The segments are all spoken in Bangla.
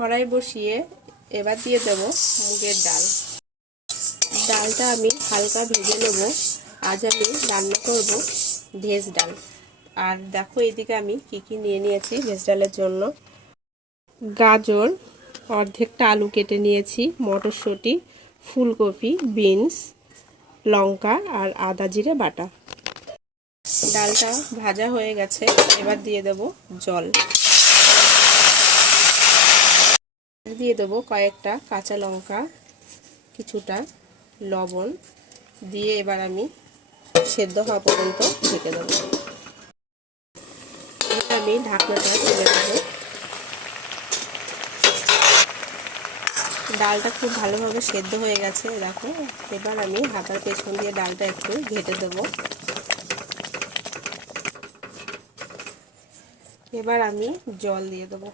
কড়াই বসিয়ে এবার দিয়ে দেব মুগের ডাল। ডালটা আমি হালকা ভেজে নেব। আজ আমি রান্না করব ভেজ ডাল। আর দেখো এদিকে আমি কি নিয়ে নিয়েছি ভেজ ডালের জন্য। গাজর, অর্ধেকটা আলু কেটে নিয়েছি, মটরশুঁটি, ফুলকপি, বিনস, লঙ্কা আর আদা জিরে বাটা। ডালটা ভাজা হয়ে গেছে, এবার দিয়ে দেব জল। দিয়ে দেবো কয়েকটা কাঁচা লঙ্কা, কিছুটা লবণ দিয়ে এবার আমি সেদ্ধ হওয়া পর্যন্ত ঢেকে দেবো। এবার আমি ঢাকনাটা তুলে দেবো। ডালটা খুব ভালোভাবে সেদ্ধ হয়ে গেছে দেখো। এবার আমি হাতার পেছন দিয়ে ডালটা একটু ঘেটে দেবো। এবার আমি জল দিয়ে দেবো।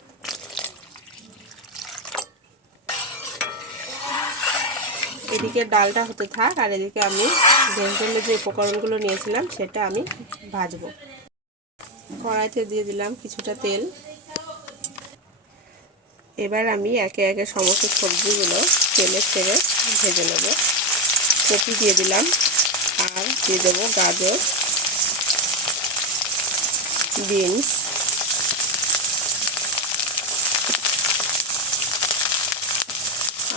এদিকে ডালটা হতে থাক আর এদিকে আমি ভেজ ডালের যে উপকরণগুলো নিয়েছিলাম সেটা আমি ভাজবো। কড়াইতে দিয়ে দিলাম কিছুটা তেল। এবার আমি একে একে সমস্ত সবজিগুলো তেলে ছেড়ে ভেজে নেব। কপি দিয়ে দিলাম আর দিয়ে দেবো গাজর, বিনস,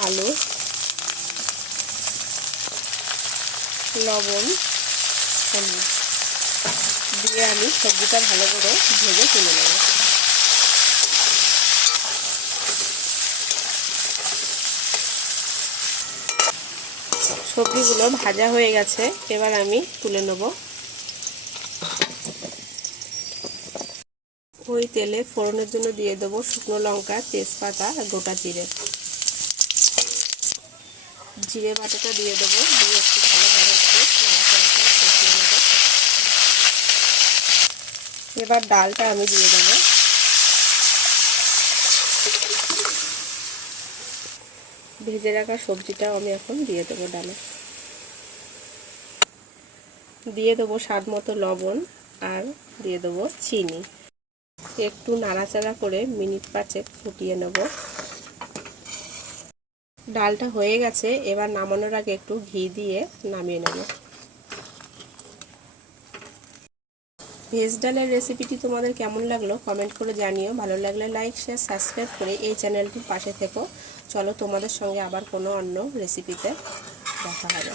আলু, লবণ, হলুদ দিয়ে আমি সবজিটা ভালো করে ভেজে তুলে নেব। সবজিগুলো ভাজা হয়ে গেছে, এবার আমি তুলে নেব। ওই তেলে ফোড়নের জন্য দিয়ে দেবো শুকনো লঙ্কা, তেজপাতা আর গোটা জিরে। জিরে বাটাটা দিয়ে দেবো, দিয়ে একটু ভালোভাবে কষিয়ে নেব। এবার ডালটা আমি দিয়ে দেবো। ভেজে রাখা সবজিটাও আমি এখন দিয়ে দেবো ডালে। দিয়ে দেবো স্বাদ মতো লবণ আর দিয়ে দেবো চিনি। একটু নাড়াচাড়া করে মিনিট 5 ফুটিয়ে নেব। ডালটা হয়ে গেছে, এবার নামানোর আগে একটু ঘি দিয়ে নামিয়ে নেব। ভেজ ডালের রেসিপিটি তোমাদের কেমন লাগলো কমেন্ট করে জানিও। ভালো লাগলে লাইক, শেয়ার, সাবস্ক্রাইব করে এই চ্যানেলটির পাশে থেকো। চলো তোমাদের সঙ্গে আবার কোনো অন্য রেসিপিতে দেখা হবে।